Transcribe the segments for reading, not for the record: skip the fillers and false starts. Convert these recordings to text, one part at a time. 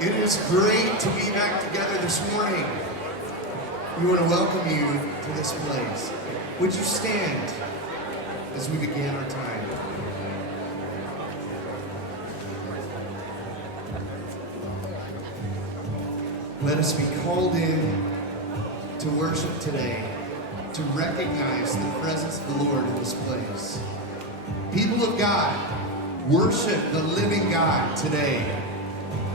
It is great to be back together this morning. We want to welcome you to this place. Would you stand as we begin our time? Let us be called in to worship today, to recognize the presence of the Lord in this place. People of God, worship the living God today.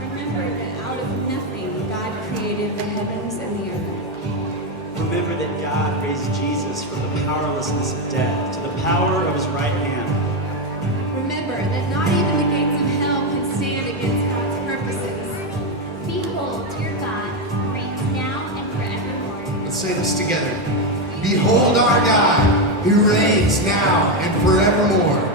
Remember that out of nothing, God created the heavens and the earth. Remember that God raised Jesus from the powerlessness of death to the power of his right hand. Remember that not even the gates of hell can stand against God's purposes. Behold, your God reigns now and forevermore. Let's say this together. Behold our God, who reigns now and forevermore.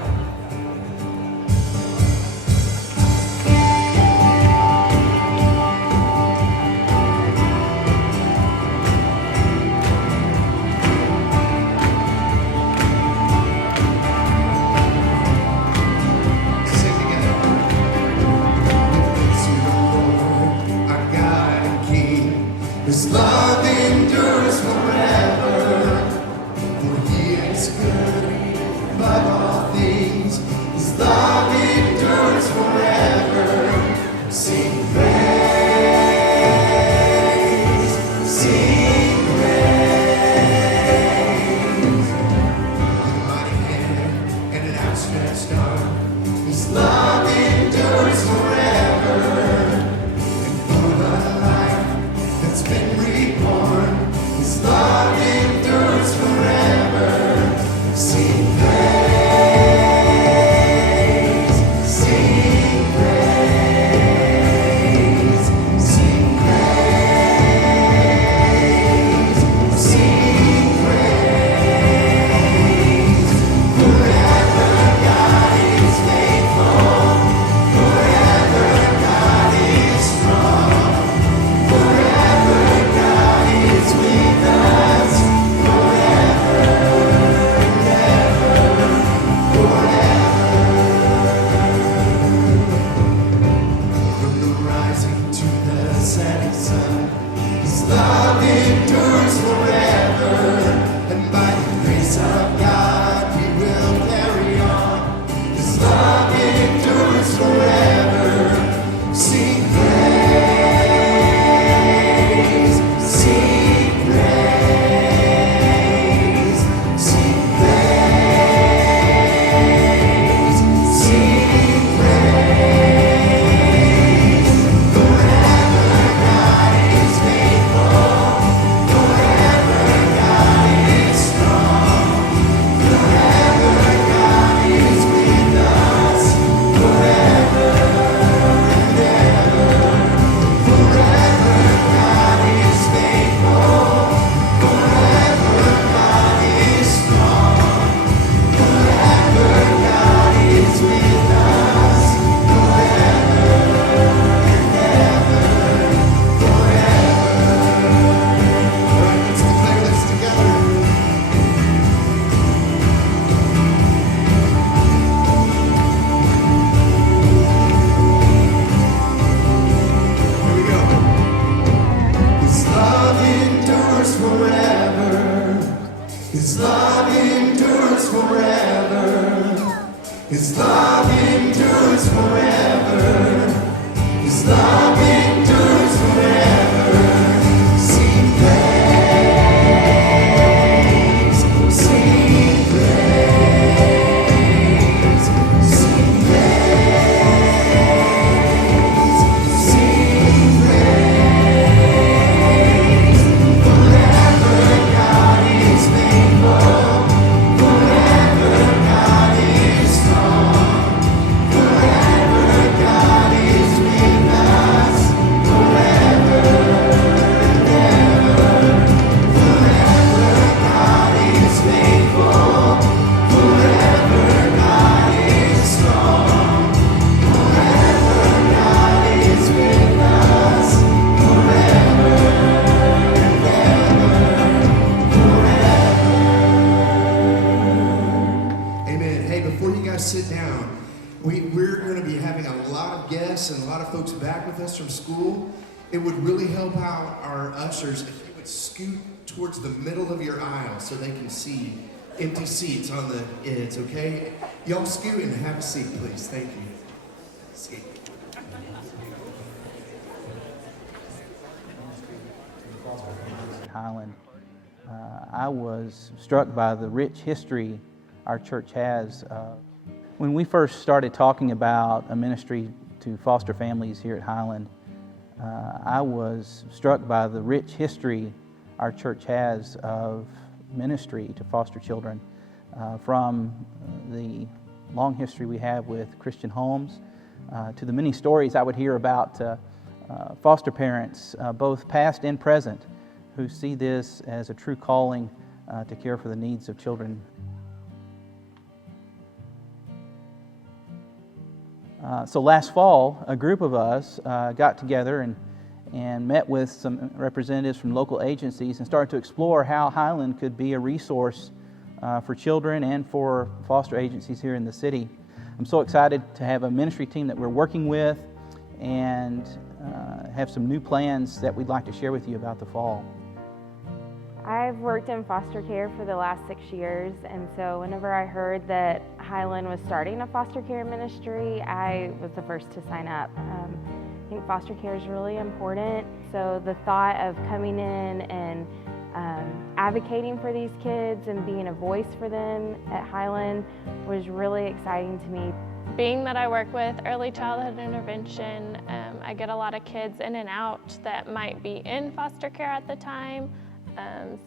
His love endures forever, for he is good above all things. His love endures forever. Sing praise, sing praise. With a mighty hand and an outstretched arm, his love endures forever. And for the life that's been reborn, his love endures forever. Sing praise, sing praise, sing praise, sing praise. Forever God is faithful, forever God is strong, forever God is with us, forever and ever, forever. From the rising to the setting sun, his love endures forever, and by the grace of God we will carry on. His love endures forever. Sing praise, sing praise, sing praise, sing praise. Forever God is faithful, forever God is strong, forever God is with us, forever and ever. Forever God is faithful, forever God is strong, forever God is with us, forever and ever, forever. All right, let's declare this together. Here we go. His love endures forever. His love endures forever. His love endures forever. His love endures forever. Sing praise, sing praise, sing praise, sing praise. Forever God is faithful, forever God is strong, forever from school, it would really help out our ushers if you would scoot towards the middle of your aisle so they can see empty seats on the ends, okay? Y'all scoot and have a seat, please. Thank you. Seat. Highland. I was struck by the rich history our church has. When we first started talking about a ministry to foster families here at Highland, I was struck by the rich history our church has of ministry to foster children, from the long history we have with Christian homes to the many stories I would hear about foster parents, both past and present, who see this as a true calling to care for the needs of children. So last fall, a group of us got together and met with some representatives from local agencies and started to explore how Highland could be a resource for children and for foster agencies here in the city. I'm so excited to have a ministry team that we're working with and have some new plans that we'd like to share with you about the fall. I've worked in foster care for the last 6 years, and so whenever I heard that Highland was starting a foster care ministry, I was the first to sign up. I think foster care is really important, so the thought of coming in and advocating for these kids and being a voice for them at Highland was really exciting to me. Being that I work with early childhood intervention, I get a lot of kids in and out that might be in foster care at the time.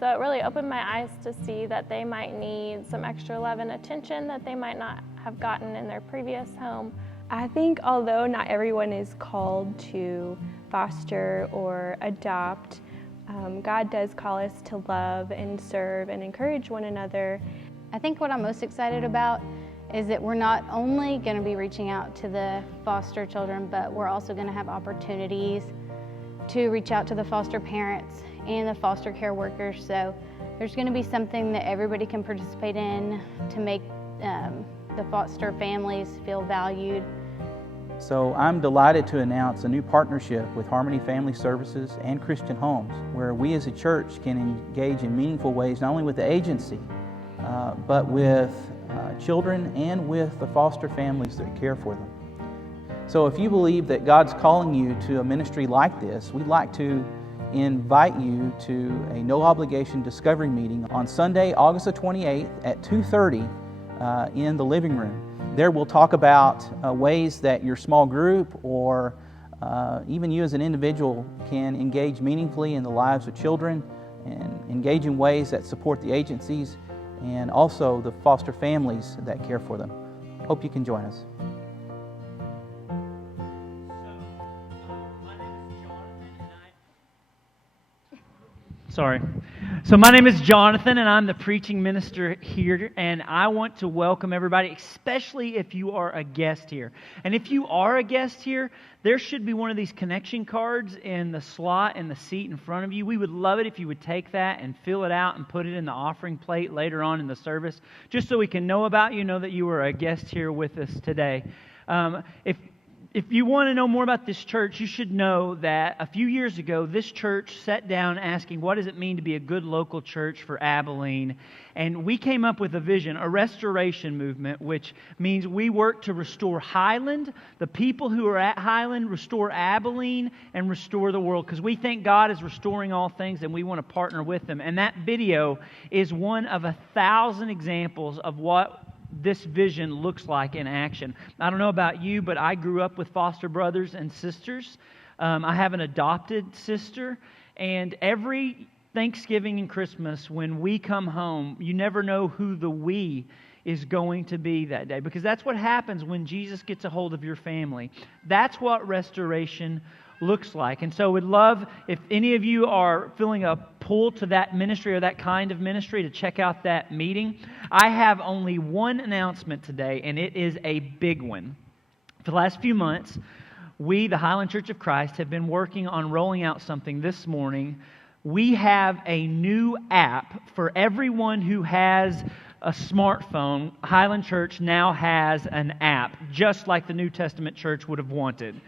So it really opened my eyes to see that they might need some extra love and attention that they might not have gotten in their previous home. I think although not everyone is called to foster or adopt, God does call us to love and serve and encourage one another. I think what I'm most excited about is that we're not only going to be reaching out to the foster children, but we're also going to have opportunities to reach out to the foster parents and the foster care workers. So there's going to be something that everybody can participate in to make the foster families feel valued. So I'm delighted to announce a new partnership with Harmony Family Services and Christian Homes, where we as a church can engage in meaningful ways, not only with the agency, but with children and with the foster families that care for them. So if you believe that God's calling you to a ministry like this, we'd like to invite you to a no-obligation discovery meeting on Sunday, August the 28th at 2:30 in the living room. There we'll talk about ways that your small group or even you as an individual can engage meaningfully in the lives of children and engage in ways that support the agencies and also the foster families that care for them. Hope you can join us. So my name is Jonathan, and I'm the preaching minister here, and I want to welcome everybody, especially if you are a guest here. And if you are a guest here, there should be one of these connection cards in the slot in the seat in front of you. We would love it if you would take that and fill it out and put it in the offering plate later on in the service, just so we can know about you, know that you were a guest here with us today. If you want to know more about this church, you should know that a few years ago, this church sat down asking, what does it mean to be a good local church for Abilene? And we came up with a vision, a restoration movement, which means we work to restore Highland, the people who are at Highland, restore Abilene, and restore the world. Because we think God is restoring all things, and we want to partner with them. And that video is one of 1,000 examples of what this vision looks like in action. I don't know about you, but I grew up with foster brothers and sisters. I have an adopted sister, and every Thanksgiving and Christmas when we come home, you never know who the we is going to be that day, because that's what happens when Jesus gets a hold of your family. That's what restoration looks like. And so we'd love if any of you are feeling a pull to that ministry or that kind of ministry to check out that meeting. I have only one announcement today, and it is a big one. For the last few months, we, the Highland Church of Christ, have been working on rolling out something this morning. We have a new app for everyone who has a smartphone. Highland Church now has an app, just like the New Testament church would have wanted.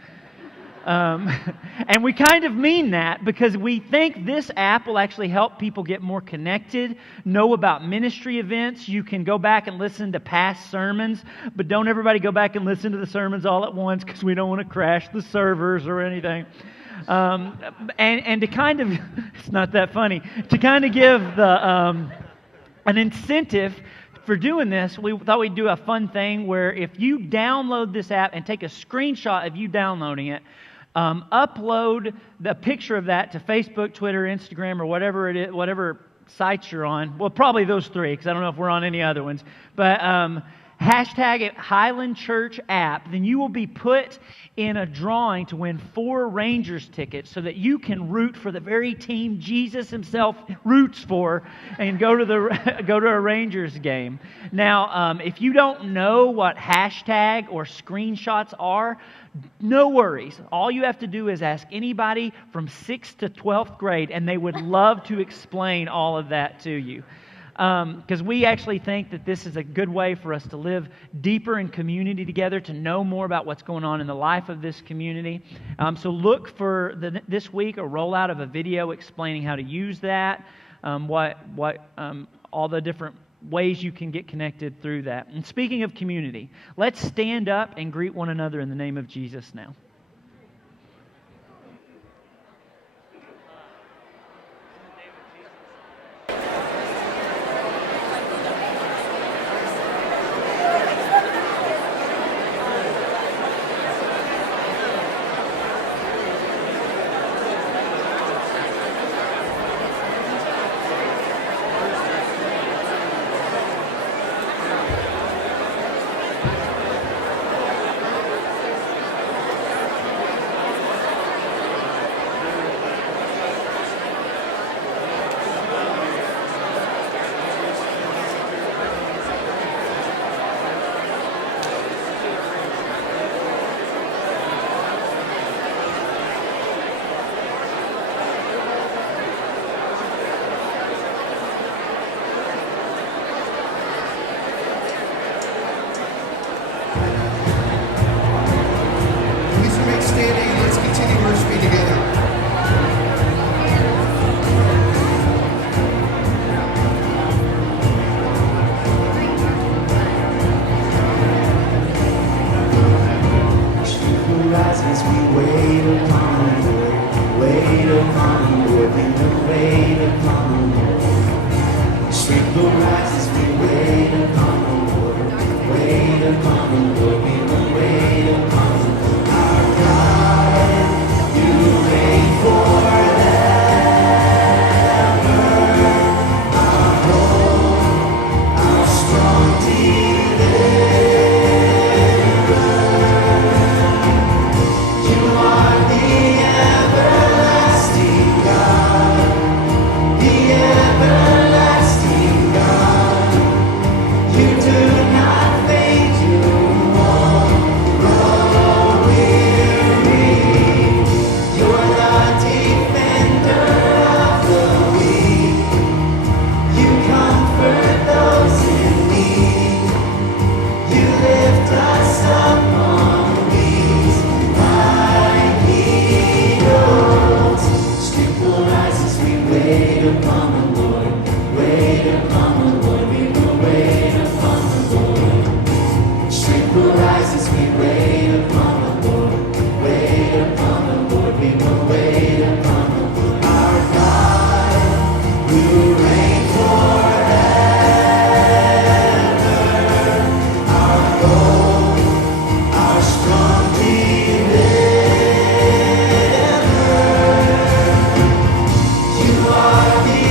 And we kind of mean that because we think this app will actually help people get more connected, know about ministry events. You can go back and listen to past sermons, but don't everybody go back and listen to the sermons all at once because we don't want to crash the servers or anything. And to kind of, it's not that funny, to kind of give the an incentive for doing this, we thought we'd do a fun thing where if you download this app and take a screenshot of you downloading it, upload the picture of that to Facebook, Twitter, Instagram, or whatever it is, whatever sites you're on. Well, probably those three, because I don't know if we're on any other ones. But hashtag it Highland Church app. Then you will be put in a drawing to win 4 Rangers tickets so that you can root for the very team Jesus himself roots for and go to a Rangers game. Now, if you don't know what hashtag or screenshots are, no worries. All you have to do is ask anybody from 6th to 12th grade, and they would love to explain all of that to you. Because we actually think that this is a good way for us to live deeper in community together, to know more about what's going on in the life of this community. So look for this week a rollout of a video explaining how to use that, all the different ways you can get connected through that. And speaking of community, let's stand up and greet one another in the name of Jesus now. Please remain standing and let's continue worshiping together. As we wait upon the Lord, wait upon the Lord, we will wait upon the Lord. Strength will rise as we wait upon the Lord, wait upon the Lord, we will wait upon the Lord. Our God, you reign forever. Our hope, our strong deliverer. You are the everlasting God, the everlasting God. You do not faint, you won't grow weary. You're the defender of the weak. You comfort those in need. You lift us up on wings like eagles. Strength will rise as we wait upon the Lord. Wait upon the Lord, we will wait upon the Lord. Strength will rise as we wait upon the Lord. Wait upon the Lord, we will wait upon the Lord. Our God, who reign forever. Our hope, our strong deliverer. You are the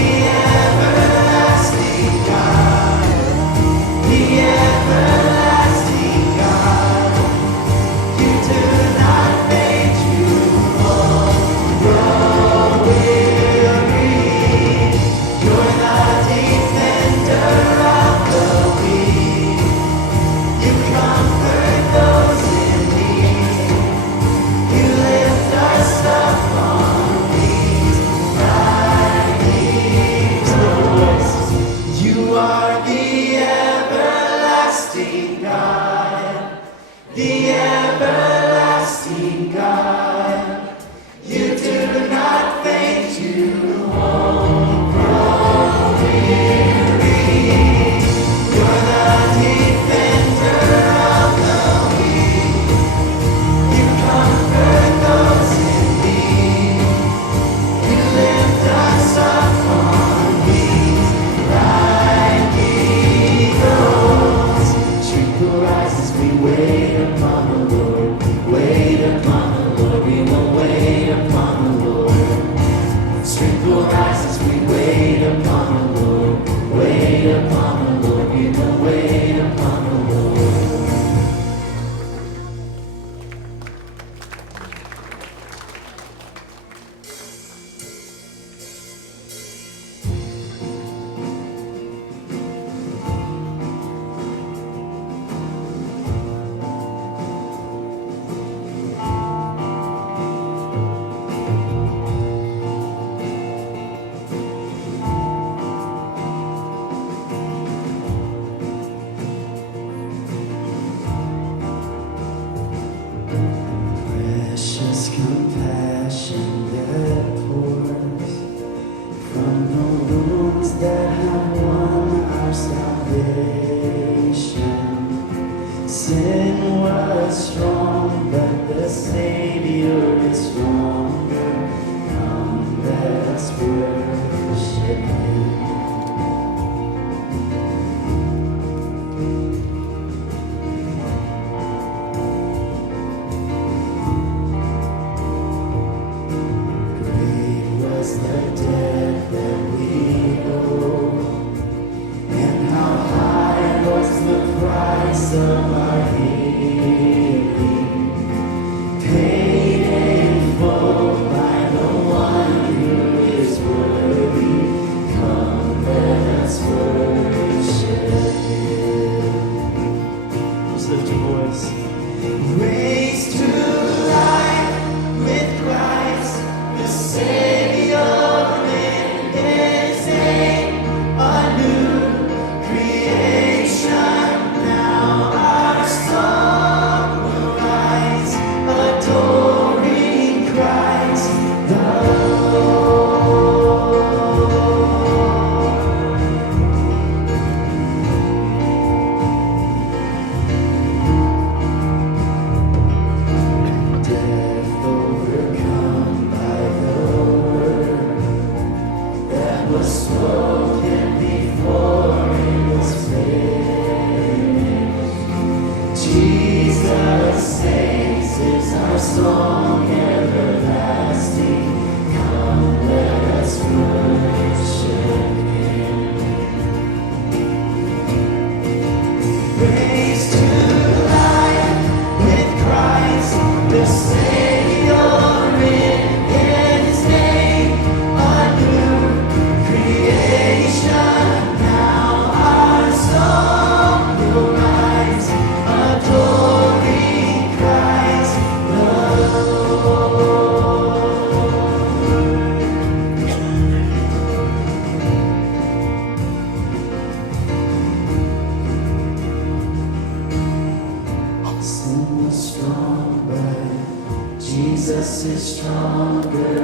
stronger.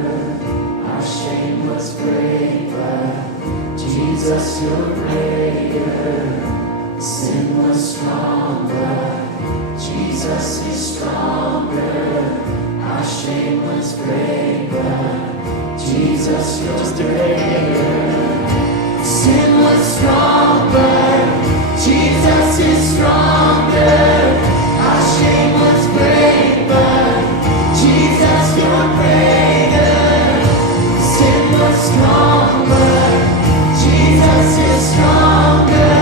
Our shame was great, but Jesus, you're greater. Sin was strong, but Jesus is stronger. Our shame was great, but Jesus, you're greater. Sin was strong, but Jesus is stronger. Our shame was great, but Jesus, you're greater. Sin was strong, but Jesus is stronger.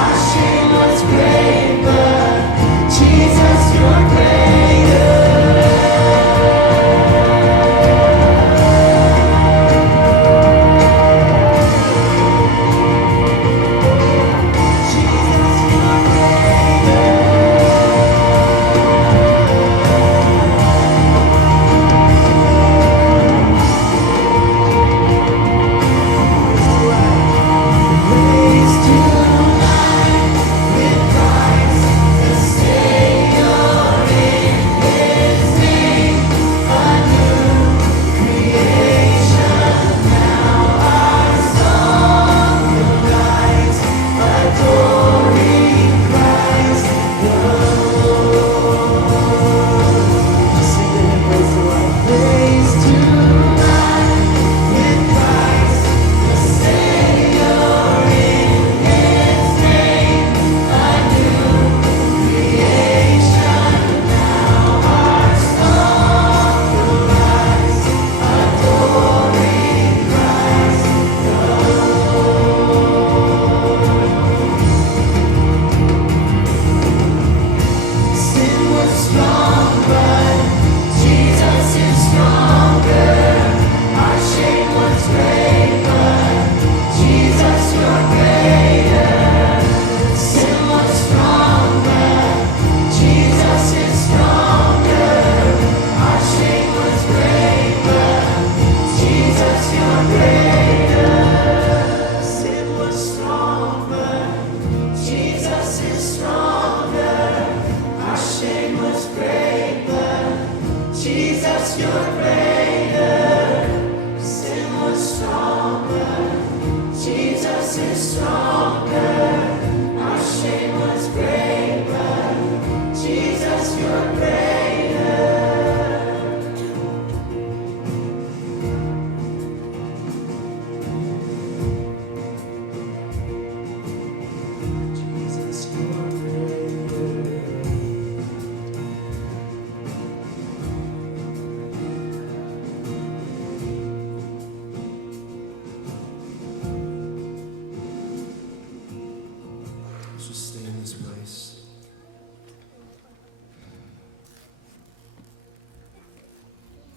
Our shame was great, but Jesus, you're greater.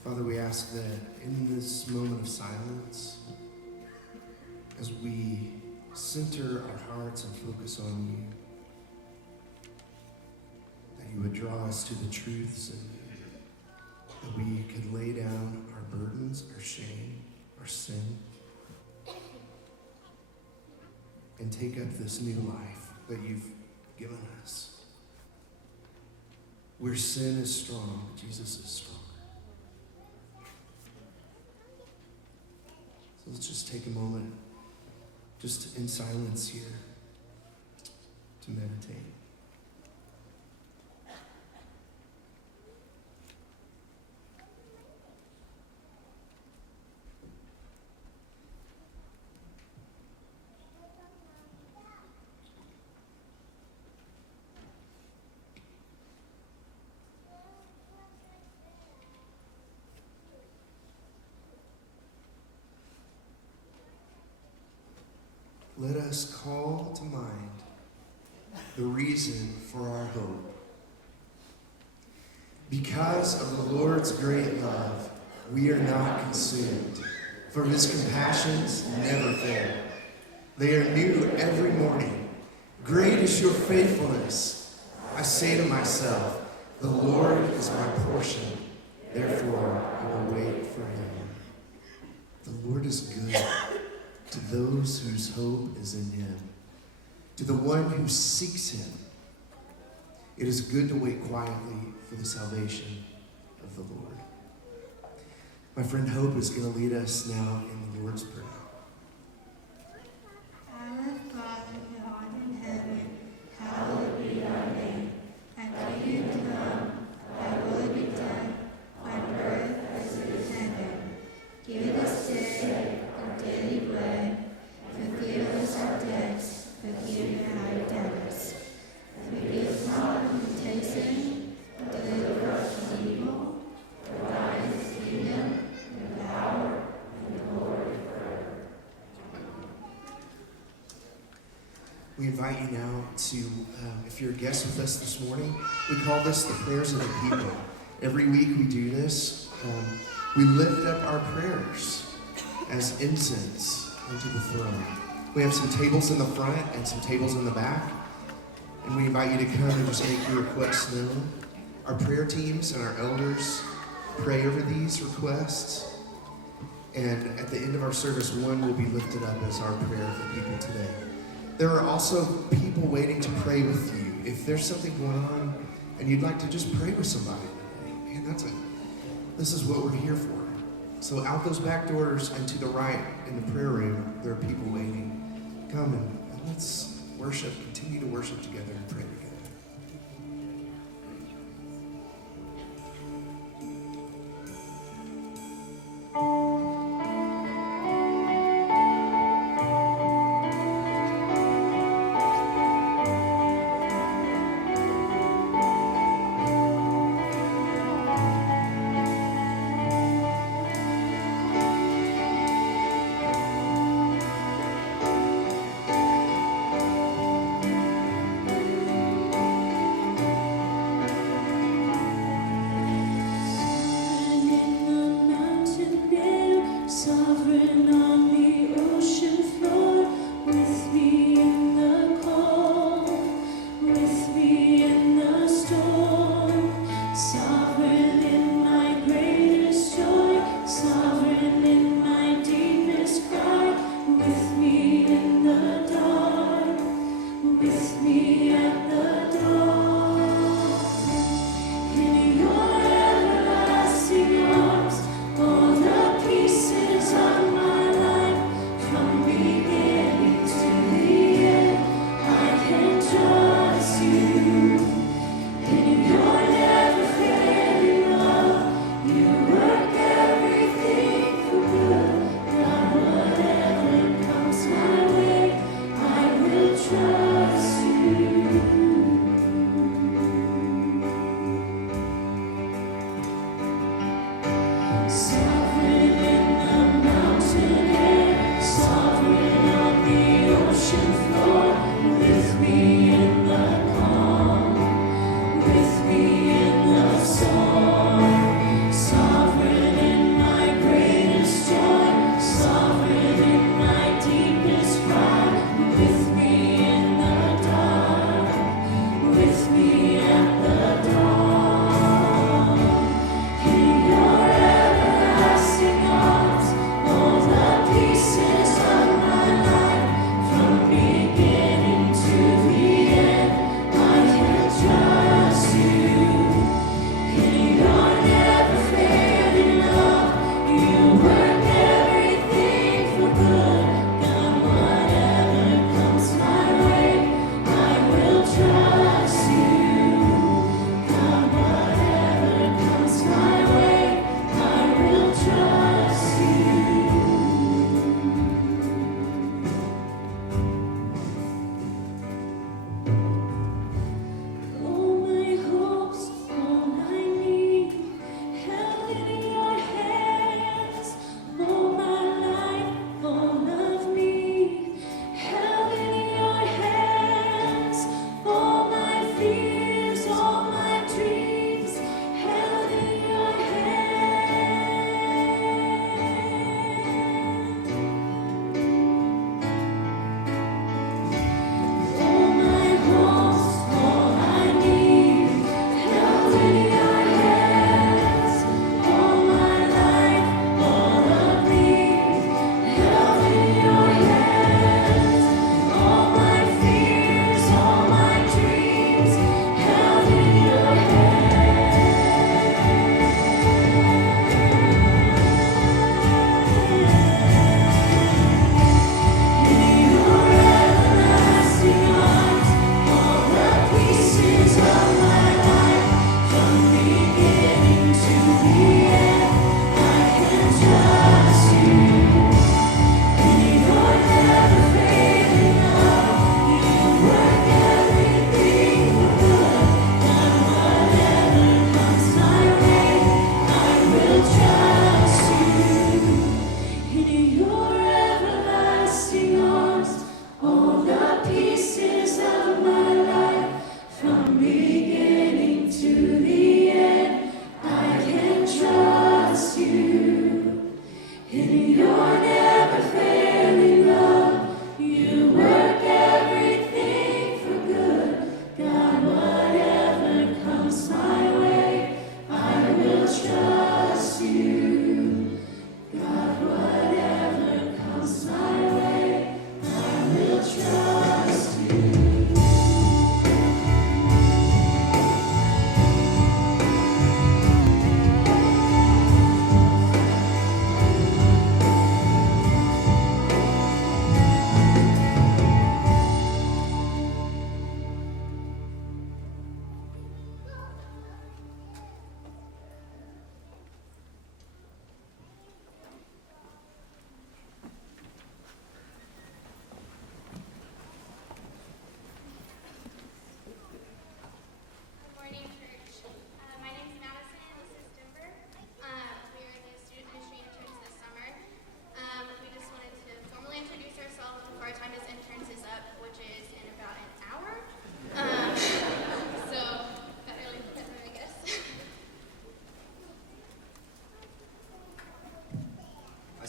Father, we ask that in this moment of silence, as we center our hearts and focus on you, that you would draw us to the truths and that we could lay down our burdens, our shame, our sin, and take up this new life that you've given us. Where sin is strong, Jesus is strong. So let's just take a moment, just in silence here, to meditate. Let us call to mind the reason for our hope. Because of the Lord's great love, we are not consumed, for his compassions never fail. They are new every morning. Great is your faithfulness. I say to myself, the Lord is my portion, therefore I will wait for him. The Lord is good to those whose hope is in him, to the one who seeks him. It is good to wait quietly for the salvation of the Lord. My friend Hope is going to lead us now in the Lord's Prayer. Our Father who art in heaven, hallowed be thy name. Thy kingdom come, thy will be done, on earth as it is in heaven. Give us this day our daily bread. Forgive us our debts, forgive our debtors. Forgive us not of temptation, but deliver us from evil. For thine is the kingdom, and the power, and the glory forever. We invite you now to, if you're a guest with us this morning, we call this the prayers of the people. Every week we do this. We lift up our prayers as incense into the throne. We have some tables in the front and some tables in the back. And we invite you to come and just make your requests known. Our prayer teams and our elders pray over these requests. And at the end of our service, one will be lifted up as our prayer for people today. There are also people waiting to pray with you. If there's something going on and you'd like to just pray with somebody, man, this is what we're here for. So out those back doors and to the right in the prayer room, there are people waiting. Come and let's worship, continue to worship together and pray together.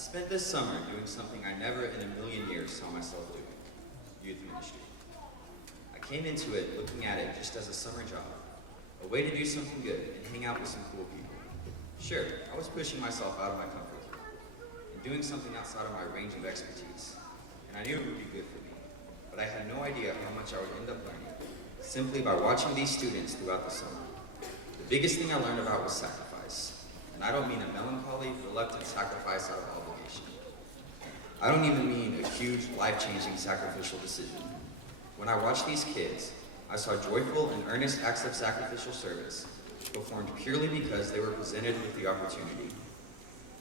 spent this summer doing something I never in a million years saw myself doing, youth ministry. I came into it looking at it just as a summer job, a way to do something good and hang out with some cool people. Sure, I was pushing myself out of my comfort zone and doing something outside of my range of expertise, and I knew it would be good for me, but I had no idea how much I would end up learning simply by watching these students throughout the summer. The biggest thing I learned about was sacrifice, and I don't mean a melancholy, reluctant sacrifice out of obligation. I don't even mean a huge, life-changing sacrificial decision. When I watched these kids, I saw joyful and earnest acts of sacrificial service performed purely because they were presented with the opportunity.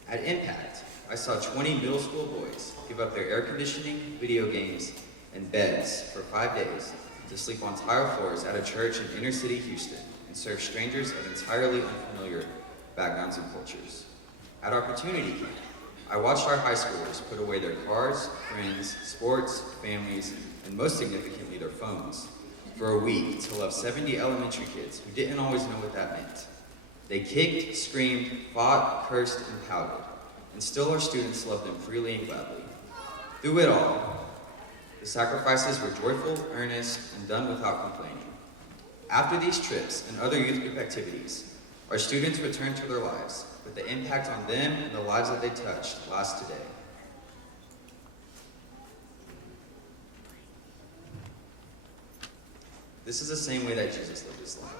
At Impact, I saw 20 middle school boys give up their air conditioning, video games, and beds for 5 days to sleep on tile floors at a church in inner city Houston and serve strangers of entirely unfamiliar backgrounds and cultures. At Opportunity Camp, I watched our high schoolers put away their cars, friends, sports, families, and most significantly their phones, for a week to love 70 elementary kids who didn't always know what that meant. They kicked, screamed, fought, cursed, and pouted, and still our students loved them freely and gladly. Through it all, the sacrifices were joyful, earnest, and done without complaining. After these trips and other youth group activities, our students returned to their lives, but the impact on them and the lives that they touched lasts today. This is the same way that Jesus lived his life.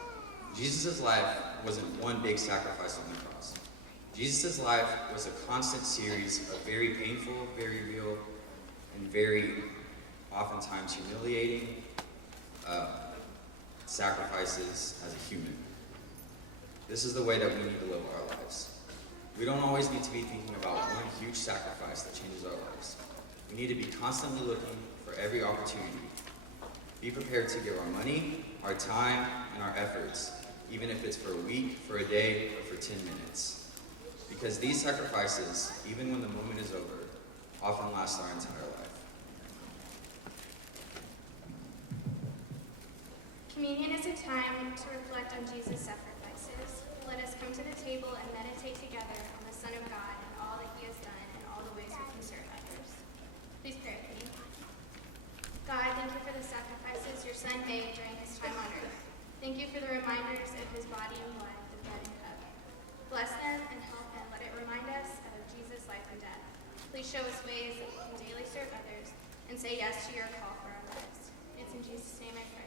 Jesus' life wasn't one big sacrifice on the cross. Jesus' life was a constant series of very painful, very real, and very oftentimes humiliating sacrifices as a human. This is the way that we need to live our lives. We don't always need to be thinking about one huge sacrifice that changes our lives. We need to be constantly looking for every opportunity. Be prepared to give our money, our time, and our efforts, even if it's for a week, for a day, or for 10 minutes. Because these sacrifices, even when the moment is over, often last our entire life. Communion is a time to reflect on Jesus' sacrifices. Let us come to the table and meditate together on the Son of God and all that he has done and all the ways we can serve others. Please pray with me. God, thank you for the sacrifices your Son made during his time on earth. Thank you for the reminders of his body and blood, the bread and cup. Bless them and help and let it remind us of Jesus' life and death. Please show us ways that we can daily serve others and say yes to your call for our lives. It's in Jesus' name I pray.